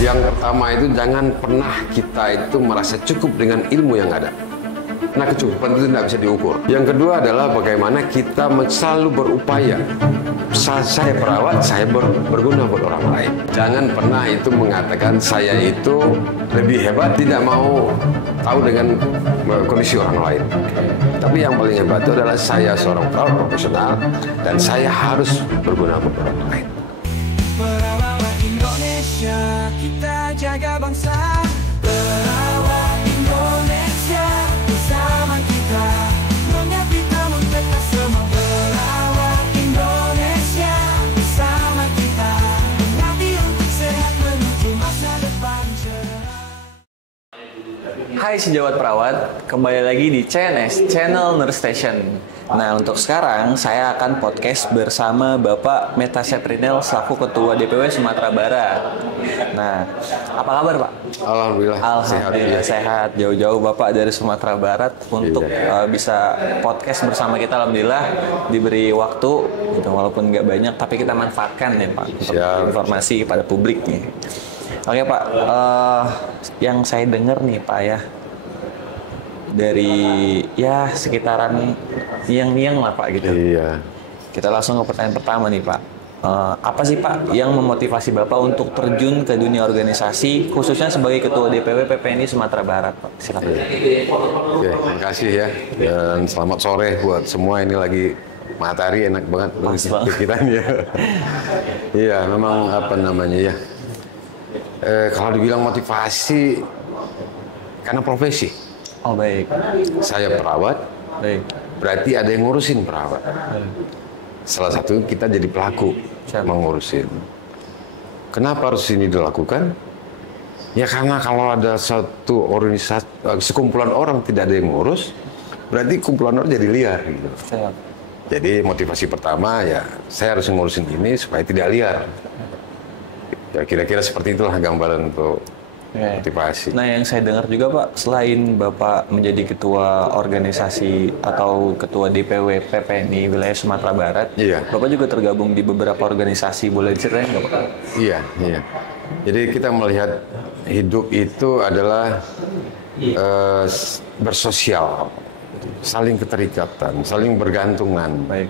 Yang pertama itu jangan pernah kita itu merasa cukup dengan ilmu yang ada. Nah, kecukupan itu tidak bisa diukur. Yang kedua adalah bagaimana kita selalu berupaya. Saya perawat, saya berguna buat orang lain. Jangan pernah itu mengatakan saya itu lebih hebat, tidak mau tahu dengan kondisi orang lain. Tapi yang paling hebat itu adalah saya seorang perawat profesional dan saya harus berguna buat orang lain. Perawat Indonesia, kita jaga bangsa. Perawat Indonesia, bersama kita menyapi tamu kita semua. Perawat Indonesia, bersama kita menyapi untuk sehat menuju masa depan cerah. Hai sejawat perawat, kembali lagi di CNS, Channel Nurse Station. Nah, untuk sekarang saya akan podcast bersama Bapak Meta Seprinel selaku Ketua DPW Sumatera Barat. Nah, apa kabar Pak? Alhamdulillah, Alhamdulillah sehat. Jauh-jauh Bapak dari Sumatera Barat untuk bisa podcast bersama kita. Alhamdulillah diberi waktu, gitu, walaupun nggak banyak, tapi kita manfaatkan ya Pak untuk informasi pada publik nih. Oke Pak, yang saya dengar nih Pak ya, dari ya sekitaran Niang-Niang lah Pak gitu. Iya. Kita langsung ke pertanyaan pertama nih Pak. Apa sih Pak yang memotivasi Bapak untuk terjun ke dunia organisasi, khususnya sebagai Ketua DPW PPNI Sumatera Barat Pak? Silakan. Oke, terima kasih ya. Dan selamat sore buat semua. Ini lagi matahari enak banget. Pikiran ya. Iya, memang apa namanya ya. Kalau dibilang motivasi, karena profesi. Oh baik. Saya perawat. Baik. Berarti ada yang ngurusin perawat. Salah satu kita jadi pelaku mengurusin. Kenapa harus ini dilakukan? Ya karena kalau ada satu organisasi, sekumpulan orang tidak ada yang ngurus, berarti kumpulan orang jadi liar. Gitu. Jadi motivasi pertama ya saya harus ngurusin ini supaya tidak liar. Ya kira-kira seperti itulah gambaran untuk motivasi. Nah, yang saya dengar juga Pak, selain Bapak menjadi ketua organisasi atau ketua DPW PPNI wilayah Sumatera Barat, Bapak juga tergabung di beberapa organisasi. Boleh diceritain nggak Pak? Iya, iya. Jadi kita melihat hidup itu adalah bersosial, saling keterikatan, saling bergantungan. Baik.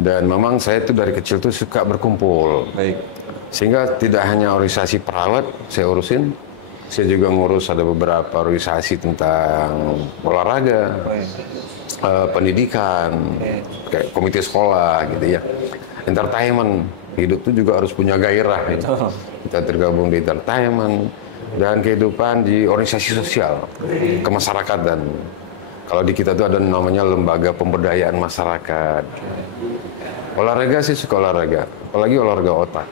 Dan memang saya itu dari kecil tuh suka berkumpul. Baik. Sehingga tidak hanya organisasi perawat saya urusin, saya juga ngurus ada beberapa organisasi tentang olahraga, pendidikan, kayak komite sekolah gitu ya, entertainment. Hidup itu juga harus punya gairah. Gitu. Kita tergabung di entertainment dan kehidupan di organisasi sosial, kemasyarakatan. Kalau di kita itu ada namanya lembaga pemberdayaan masyarakat. Olahraga sih suka olahraga, apalagi olahraga otak.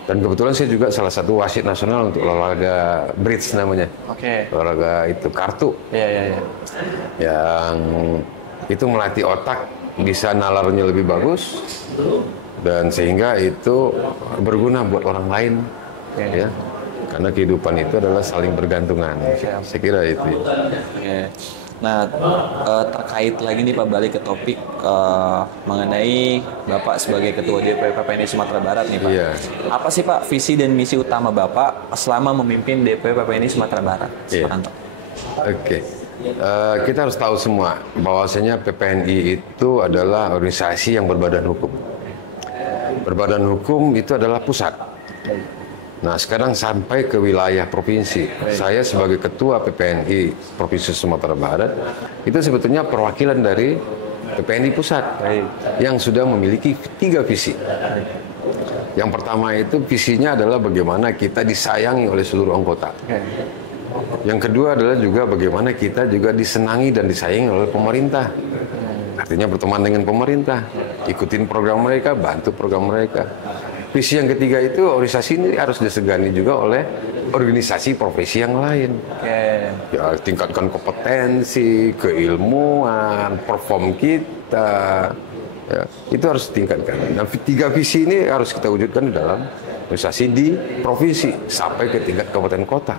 Dan kebetulan saya juga salah satu wasit nasional untuk olahraga bridge namanya. Oke. Olahraga itu kartu. Iya. Yang itu melatih otak, bisa nalarnya lebih bagus. Dan sehingga itu berguna buat orang lain. Ya. Karena kehidupan itu adalah saling bergantungan. Saya kira itu. Oke. Nah, terkait lagi nih Pak, balik ke topik mengenai Bapak sebagai Ketua DPW PPNI Sumatera Barat nih Pak. Iya. Apa sih Pak visi dan misi utama Bapak selama memimpin DPW PPNI Sumatera Barat? Iya. Oke. Kita harus tahu semua bahwasanya PPNI itu adalah organisasi yang berbadan hukum. Berbadan hukum itu adalah pusat. Nah, sekarang sampai ke wilayah provinsi. Saya sebagai Ketua PPNI Provinsi Sumatera Barat, itu sebetulnya perwakilan dari PPNI Pusat yang sudah memiliki 3 visi. Yang pertama itu visinya adalah bagaimana kita disayangi oleh seluruh anggota. Yang kedua adalah juga bagaimana kita juga disenangi dan disayangi oleh pemerintah. Artinya berteman dengan pemerintah, ikutin program mereka, bantu program mereka. Visi yang ketiga itu organisasi ini harus disegani juga oleh organisasi profesi yang lain. Ya, tingkatkan kompetensi, keilmuan, perform kita, ya, itu harus ditingkatkan. Dan 3 visi ini harus kita wujudkan di dalam organisasi di provinsi sampai ke tingkat kabupaten kota.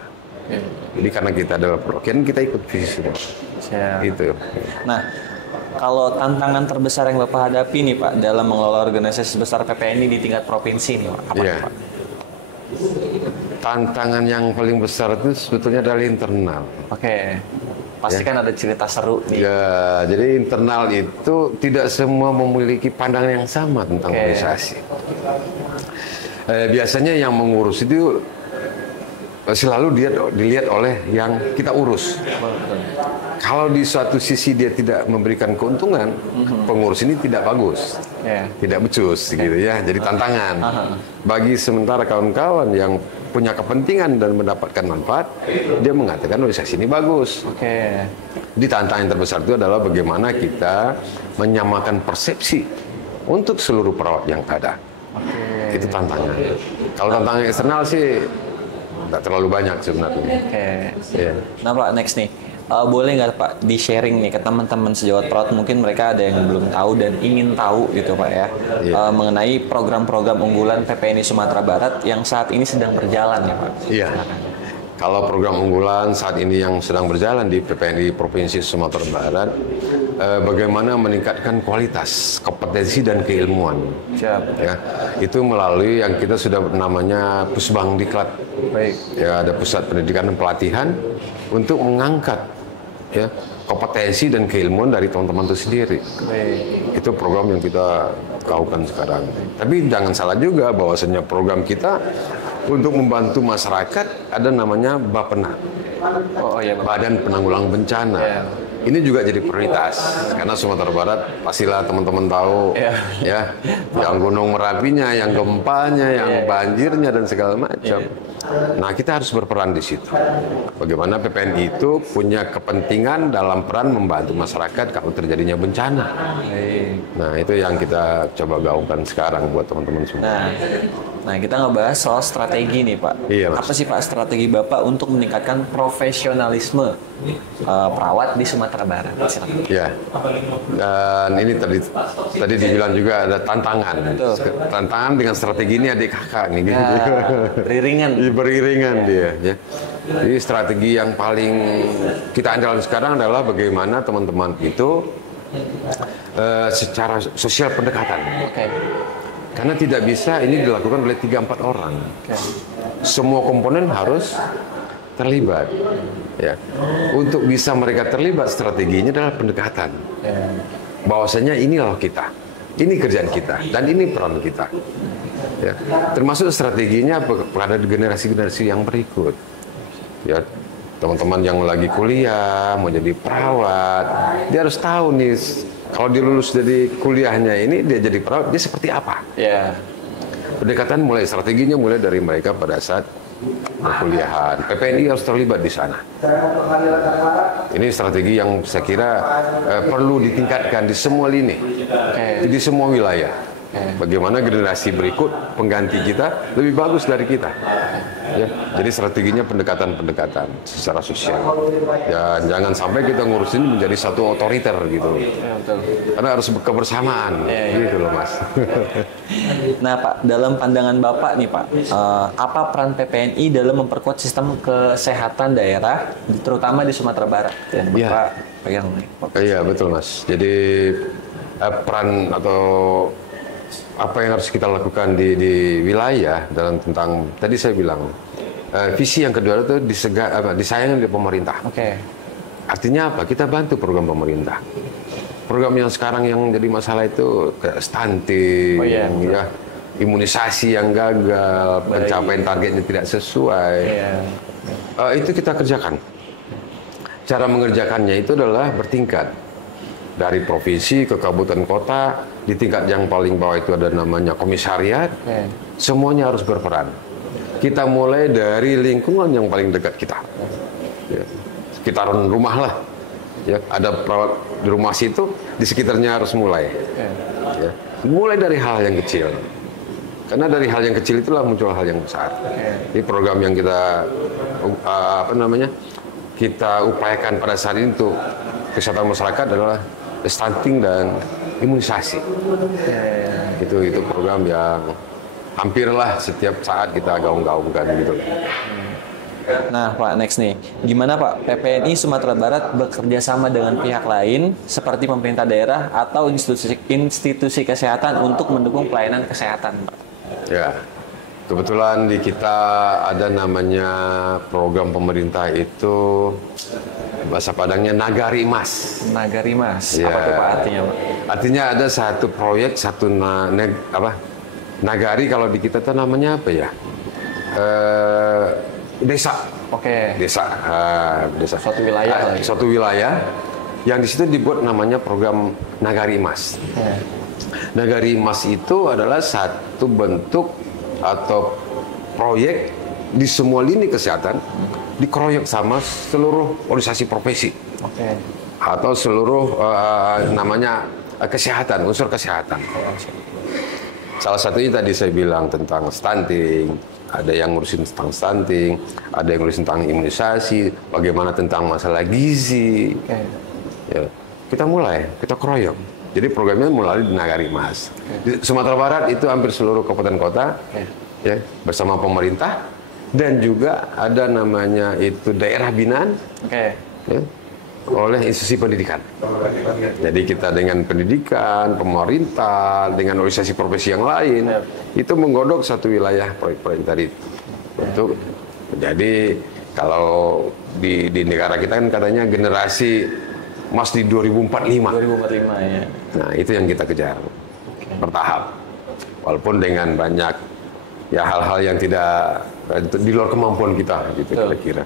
Jadi karena kita adalah perwakilan, kita ikut visi semua. Itu. Nah, kalau tantangan terbesar yang Bapak hadapi nih Pak dalam mengelola organisasi sebesar PPNI di tingkat provinsi nih Pak, apa Pak? tantangan yang paling besar itu sebetulnya dari internal. Oke. Pasti kan ada cerita seru nih. Ya, jadi internal itu tidak semua memiliki pandangan yang sama tentang organisasi. Biasanya yang mengurus itu selalu dilihat oleh yang kita urus. Kalau di suatu sisi dia tidak memberikan keuntungan, pengurus ini tidak bagus, tidak becus, gitu ya. Jadi tantangan. Bagi sementara kawan-kawan yang punya kepentingan dan mendapatkan manfaat, dia mengatakan organisasi ini bagus. Di tantangan terbesar itu adalah bagaimana kita menyamakan persepsi untuk seluruh perawat yang ada. Itu tantangan. Kalau tantangan eksternal sih nggak terlalu banyak sebenarnya. Nah Pak, next nih. Boleh nggak Pak di-sharing nih ke teman-teman sejawat perawat, mungkin mereka ada yang belum tahu dan ingin tahu gitu Pak ya, mengenai program-program unggulan PPNI Sumatera Barat yang saat ini sedang berjalan ya Pak? Iya. Kalau program unggulan saat ini yang sedang berjalan di PPNI Provinsi Sumatera Barat, bagaimana meningkatkan kualitas, kompetensi dan keilmuan. Ya, itu melalui yang kita sudah namanya Pusbang Diklat. Ya, ada Pusat Pendidikan dan Pelatihan untuk mengangkat ya kompetensi dan keilmuan dari teman-teman itu sendiri. Itu program yang kita lakukan sekarang. Tapi jangan salah juga bahwasanya program kita untuk membantu masyarakat ada namanya Bapena, Badan Penanggulangan Bencana. Ini juga jadi prioritas karena Sumatera Barat pastilah teman-teman tahu ya, yang gunung Merapinya, yang gempanya, yang banjirnya dan segala macam. Nah, kita harus berperan di situ. Bagaimana PPNI itu punya kepentingan dalam peran membantu masyarakat kalau terjadinya bencana. Nah, itu yang kita coba gaungkan sekarang buat teman-teman semua. Nah, kita ngebahas soal strategi nih Pak. Apa sih Pak strategi Bapak untuk meningkatkan profesionalisme perawat di Sumatera Barat? Ya, dan ini tadi dibilang juga ada tantangan. Tantangan dengan strategi ini adik kakak nih. Beriringan dia. Ya. Jadi strategi yang paling kita andalkan sekarang adalah bagaimana teman-teman itu secara sosial pendekatan. Karena tidak bisa ini dilakukan oleh 3-4 orang. Semua komponen harus terlibat. Ya. Untuk bisa mereka terlibat, strateginya adalah pendekatan. Bahwasanya inilah kita, ini kerjaan kita, dan ini peran kita. Ya. Termasuk strateginya pada generasi-generasi yang berikut. Ya. Teman-teman yang lagi kuliah, mau jadi perawat, dia harus tahu nih, kalau dia lulus dari kuliahnya ini, dia jadi perawat, dia seperti apa? Pendekatan strateginya mulai dari mereka pada saat perkuliahan. PPNI harus terlibat di sana. Ini strategi yang saya kira perlu ditingkatkan di semua lini, di semua wilayah. Bagaimana generasi berikut pengganti kita lebih bagus dari kita. Ya, jadi strateginya pendekatan-pendekatan secara sosial. Dan jangan sampai kita ngurusin menjadi satu otoriter gitu. Karena harus kebersamaan, gitu loh Mas. Nah Pak, dalam pandangan Bapak nih Pak, apa peran PPNI dalam memperkuat sistem kesehatan daerah, terutama di Sumatera Barat? Bapak pegang nih. Iya betul Mas. Jadi peran atau apa yang harus kita lakukan di wilayah dalam tentang tadi saya bilang visi yang kedua itu disayangkan oleh pemerintah. Artinya apa? Kita bantu program pemerintah. Program yang sekarang yang jadi masalah itu kayak stunting, ya, imunisasi yang gagal, pencapaian targetnya tidak sesuai. Itu kita kerjakan. Cara mengerjakannya itu adalah bertingkat. Dari provinsi ke kabupaten kota, di tingkat yang paling bawah itu ada namanya komisariat, semuanya harus berperan. Kita mulai dari lingkungan yang paling dekat kita, ya, sekitaran rumah lah, ya, ada perawat di rumah situ, di sekitarnya harus mulai, ya. Mulai dari hal yang kecil, karena dari hal yang kecil itulah muncul hal yang besar. Ini program yang kita kita upayakan pada saat ini untuk kesehatan masyarakat adalah stunting dan imunisasi. Itu program yang hampirlah setiap saat kita gaung-gaungkan gitu. Nah Pak, next nih, gimana Pak PPNI Sumatera Barat bekerja sama dengan pihak lain seperti pemerintah daerah atau institusi kesehatan untuk mendukung pelayanan kesehatan Pak? Ya, Kebetulan di kita ada namanya program pemerintah itu bahasa Padangnya Nagari Emas. Nagari Mas. Ya. Apa tuh Pak artinya, Pak? Artinya ada satu proyek, satu nagari kalau di kita tuh namanya apa ya? Desa. Oke. Desa. Desa. Suatu wilayah lah ya. Suatu wilayah yang di situ dibuat namanya program Nagari Emas. Ya. Nagari Emas itu adalah satu bentuk atau proyek di semua lini kesehatan dikeroyok sama seluruh organisasi profesi Oke. atau seluruh namanya kesehatan, unsur kesehatan. Salah satunya tadi saya bilang tentang stunting, ada yang ngurusin tentang stunting, ada yang ngurusin tentang imunisasi, bagaimana tentang masalah gizi. Oke. Ya, kita keroyok. Jadi programnya mulai di Nagari Emas. Di Sumatera Barat itu hampir seluruh kabupaten kota, ya, bersama pemerintah, dan juga ada namanya itu daerah binaan, Oke. ya, oleh institusi pendidikan. Jadi kita dengan pendidikan, pemerintah, dengan organisasi profesi yang lain, itu menggodok satu wilayah proyek-proyek tadi. Untuk jadi kalau di negara kita kan katanya generasi emas di 2045. 2045 ya. Nah, itu yang kita kejar bertahap. Walaupun dengan banyak ya hal-hal yang tidak di luar kemampuan kita gitu kira-kira.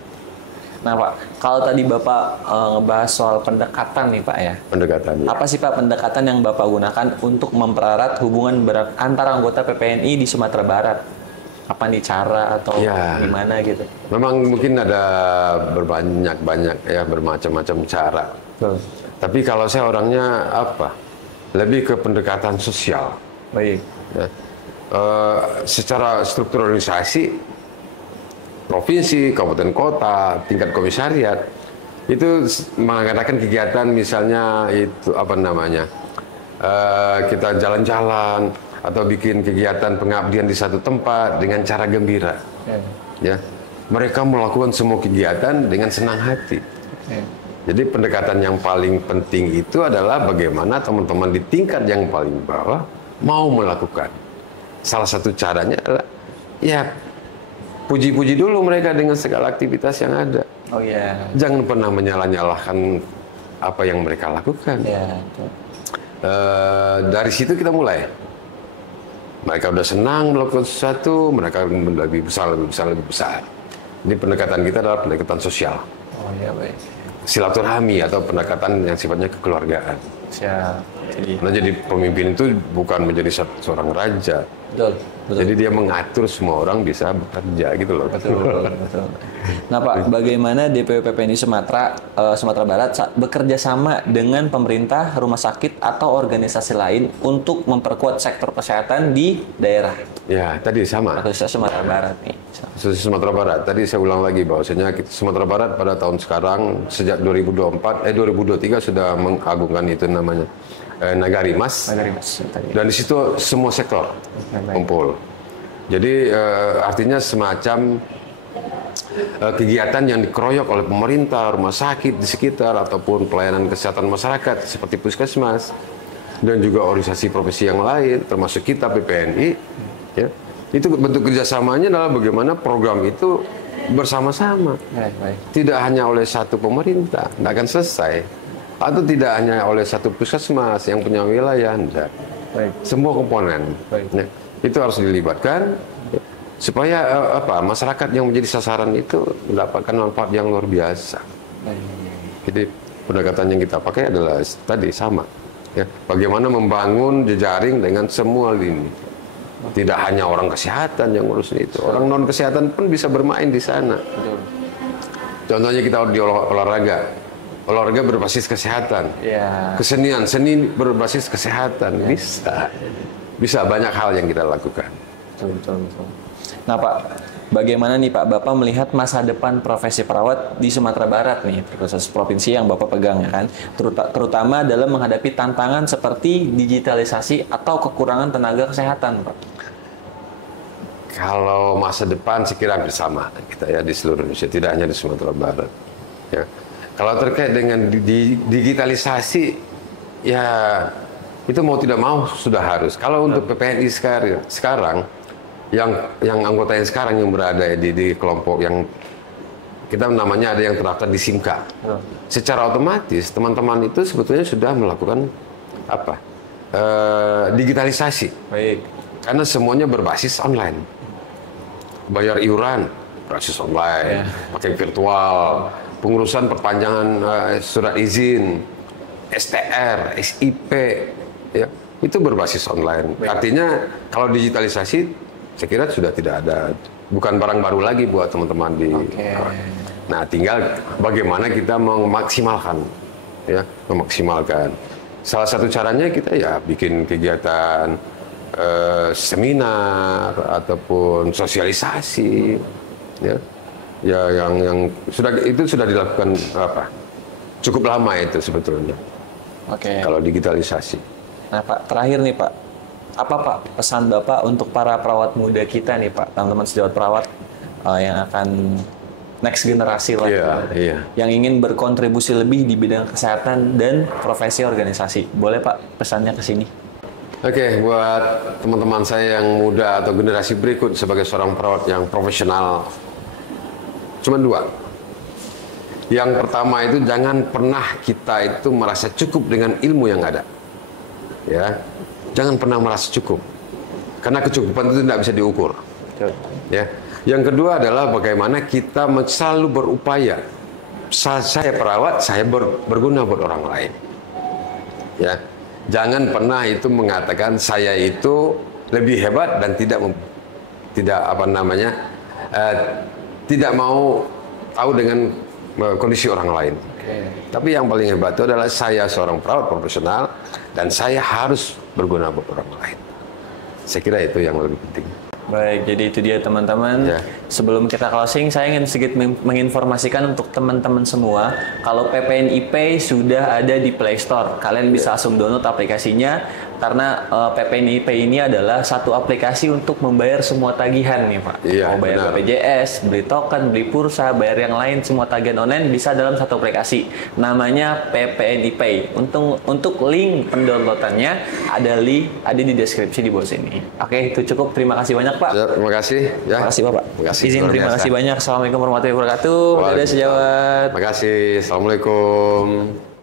Nah Pak, kalau tadi Bapak ngebahas soal pendekatan nih Pak ya. Pendekatan. Apa sih Pak pendekatan yang Bapak gunakan untuk mempererat hubungan antara anggota PPNI di Sumatera Barat? Apa nih cara atau Ya. gimana gitu? Memang mungkin ada berbanyak ya bermacam-macam cara. Betul. Tapi kalau saya orangnya apa? Lebih ke pendekatan sosial. Baik. Ya. Secara struktur organisasi, provinsi, kabupaten kota, tingkat komisariat itu mengadakan kegiatan misalnya itu apa namanya? Kita jalan-jalan atau bikin kegiatan pengabdian di satu tempat dengan cara gembira. Ya. Mereka melakukan semua kegiatan dengan senang hati. Jadi pendekatan yang paling penting itu adalah bagaimana teman-teman di tingkat yang paling bawah mau melakukan. Salah satu caranya adalah ya puji-puji dulu mereka dengan segala aktivitas yang ada. Oh iya. Jangan pernah menyalah-nyalahkan apa yang mereka lakukan. Ya. Dari situ kita mulai. Mereka udah senang melakukan sesuatu, mereka lebih besar. Ini pendekatan kita adalah pendekatan sosial. Oh iya baik. Silaturahmi atau pendekatan yang sifatnya kekeluargaan. Siap. Jadi pemimpin itu bukan menjadi seorang raja. Betul. Jadi dia mengatur semua orang bisa bekerja gitu loh. Betul. Nah Pak, bagaimana DPW PPNI Sumatera Barat bekerja sama dengan pemerintah, rumah sakit atau organisasi lain untuk memperkuat sektor kesehatan di daerah? Ya, tadi sama. Khususnya Sumatera Barat nih. Sumatera Barat. Tadi saya ulang lagi bahwasanya Sumatera Barat pada tahun sekarang sejak 2023 sudah mengagungkan itu namanya Nagari Emas. Nagari Emas. Dan di situ semua sektor kumpul. Jadi artinya semacam kegiatan yang dikeroyok oleh pemerintah, rumah sakit di sekitar ataupun pelayanan kesehatan masyarakat seperti puskesmas dan juga organisasi profesi yang lain termasuk kita PPNI ya. Itu bentuk kerjasamanya adalah bagaimana program itu bersama-sama. Tidak hanya oleh satu pemerintah, tidak akan selesai. Atau tidak hanya oleh satu puskesmas yang punya wilayah, tidak. Semua komponen. Ya, itu harus dilibatkan supaya masyarakat yang menjadi sasaran itu mendapatkan manfaat yang luar biasa. Jadi pendekatan yang kita pakai adalah tadi sama. Ya, bagaimana membangun jejaring dengan semua lini. Tidak hanya orang kesehatan yang ngurusin itu, orang non kesehatan pun bisa bermain di sana. Contohnya kita di olahraga berbasis kesehatan, kesenian, seni berbasis kesehatan, bisa banyak hal yang kita lakukan. Betul. Nah Pak, bagaimana nih Pak Bapak melihat masa depan profesi perawat di Sumatera Barat nih, khusus provinsi yang Bapak pegang ya kan, terutama dalam menghadapi tantangan seperti digitalisasi atau kekurangan tenaga kesehatan Pak? Kalau masa depan saya kira hampir sama kita ya di seluruh Indonesia, tidak hanya di Sumatera Barat. Ya. Kalau terkait dengan digitalisasi, ya itu mau tidak mau sudah harus. Kalau untuk PPNI sekarang, yang anggota yang sekarang yang berada di kelompok yang kita namanya ada yang terdaftar di SIMKA. Secara otomatis teman-teman itu sebetulnya sudah melakukan apa? Digitalisasi. Baik. Karena semuanya berbasis online. Bayar iuran berbasis online, pakai virtual, pengurusan perpanjangan surat izin, STR, SIP, ya, itu berbasis online. Artinya kalau digitalisasi, saya kira sudah tidak ada, bukan barang baru lagi buat teman-teman di. Nah, tinggal bagaimana kita memaksimalkan, ya, memaksimalkan. Salah satu caranya kita ya bikin kegiatan seminar ataupun sosialisasi, ya, yang sudah dilakukan apa? Cukup lama itu sebetulnya. Kalau digitalisasi. Nah Pak, terakhir nih Pak, apa Pak pesan Bapak untuk para perawat muda kita nih Pak, teman-teman sejawat perawat yang akan next generasi lah, yang ingin berkontribusi lebih di bidang kesehatan dan profesi organisasi. Boleh Pak pesannya ke sini? Oke, buat teman-teman saya yang muda atau generasi berikut sebagai seorang perawat yang profesional, cuma 2. Yang pertama itu jangan pernah kita itu merasa cukup dengan ilmu yang ada. Ya, jangan pernah merasa cukup, karena kecukupan itu tidak bisa diukur. Ya, yang kedua adalah bagaimana kita selalu berupaya. Saya perawat, saya berguna buat orang lain. Ya, jangan pernah itu mengatakan saya itu lebih hebat dan tidak mau tahu dengan kondisi orang lain. Tapi yang paling hebat itu adalah saya seorang perawat profesional dan saya harus berguna buat orang lain. Saya kira itu yang lebih penting. Baik, jadi itu dia teman-teman. Sebelum kita closing, saya ingin sedikit menginformasikan untuk teman-teman semua, kalau PPNIP sudah ada di Play Store. Kalian bisa langsung download aplikasinya, karena PPNIP ini adalah satu aplikasi untuk membayar semua tagihan nih Pak. Mau bayar BPJS, beli token, beli pulsa, bayar yang lain, semua tagihan online bisa dalam satu aplikasi. Namanya PPNIP. Untuk link pendownloadannya ada di deskripsi di bawah sini. Oke, itu cukup. Terima kasih banyak Pak. Terima kasih. Ya. Terima kasih Bapak. Terima kasih banyak. Assalamualaikum warahmatullahi wabarakatuh. Dadah sejawat. Terima kasih. Assalamualaikum.